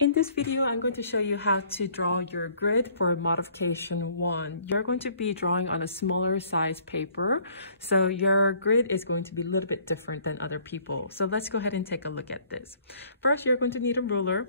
In this video, I'm going to show you how to draw your grid for modification 1. You're going to be drawing on a smaller size paper, so your grid is going to be a little bit different than other people. So let's go ahead and take a look at this. First, you're going to need a ruler.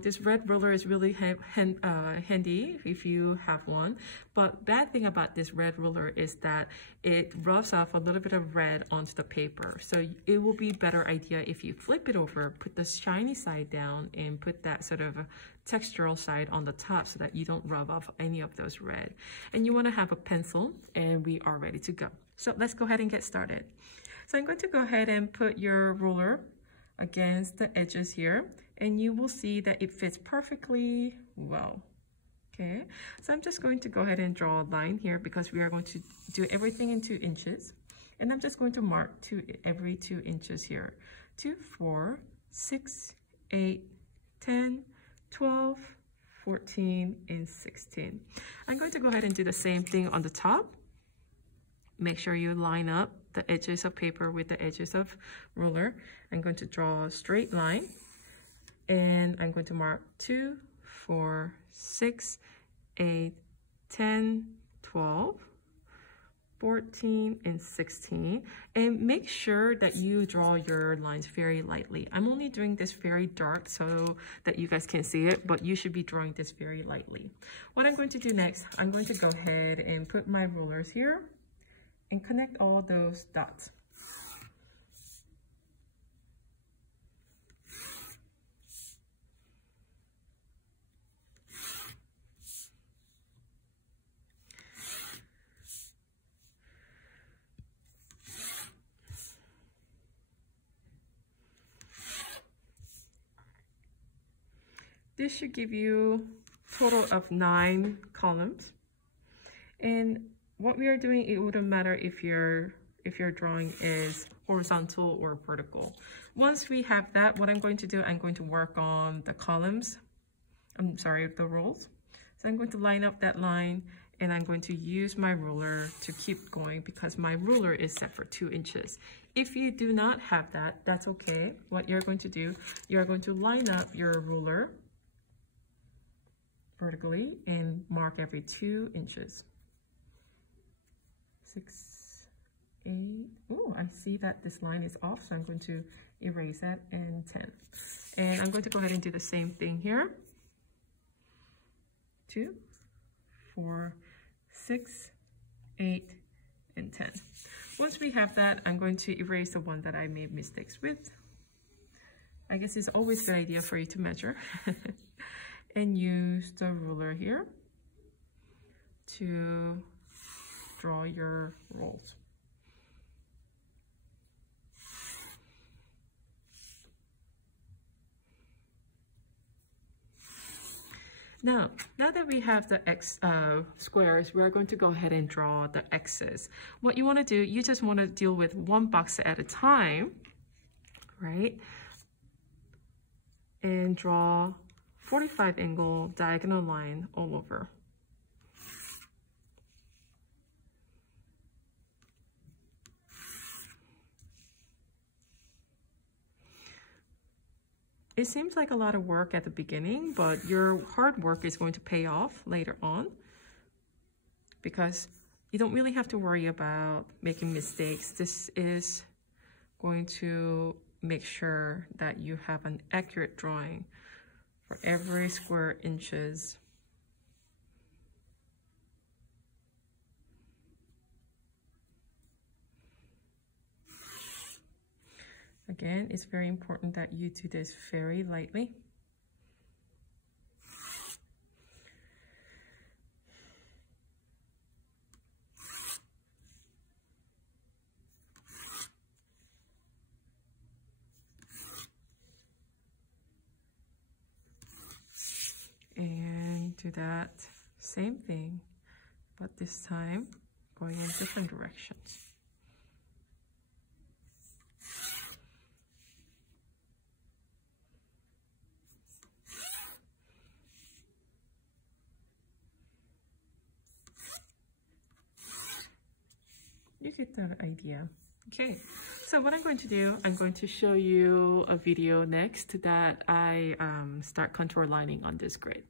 This red ruler is really handy if you have one, but bad thing about this red ruler is that it rubs off a little bit of red onto the paper. So it will be a better idea if you flip it over, put the shiny side down, and put that sort of a textural side on the top so that you don't rub off any of those red. And you want to have a pencil, and we are ready to go. So let's go ahead and get started. So I'm going to go ahead and put your ruler against the edges here, and you will see that it fits perfectly well. Okay, so I'm just going to go ahead and draw a line here because we are going to do everything in 2 inches. And I'm just going to mark every 2 inches here. 2, 4, 6, 8, 10, 12, 14, and 16. I'm going to go ahead and do the same thing on the top. Make sure you line up the edges of paper with the edges of ruler. I'm going to draw a straight line, and I'm going to mark 2, 4, 6, 8, 10, 12, 14, and 16. And make sure that you draw your lines very lightly. I'm only doing this very dark so that you guys can see it, but you should be drawing this very lightly. What I'm going to do next, I'm going to go ahead and put my rulers here and connect all those dots. This should give you a total of 9 columns. And what we are doing, it wouldn't matter if your drawing is horizontal or vertical. Once we have that, what I'm going to do, I'm going to work on the columns. The rows. So I'm going to line up that line, and I'm going to use my ruler to keep going because my ruler is set for 2 inches. If you do not have that, that's okay. What you're going to do, you're going to line up your ruler vertically and mark every 2 inches. 6, 8. Oh, I see that this line is off, so I'm going to erase that, and 10. And I'm going to go ahead and do the same thing here. 2, 4, 6, 8, and 10. Once we have that, I'm going to erase the one that I made mistakes with. I guess it's always a good idea for you to measure. And use the ruler here to draw your rolls. Now that we have the squares, we're going to go ahead and draw the X's. What you want to do, you just want to deal with one box at a time, right? And draw 45 angle diagonal line all over. It seems like a lot of work at the beginning, but your hard work is going to pay off later on because you don't really have to worry about making mistakes. This is going to make sure that you have an accurate drawing for every square inches. Again, it's very important that you do this very lightly. And do that same thing, but this time going in different directions. You get the idea. Okay, so what I'm going to do, I'm going to show you a video next that I start contour lining on this grid.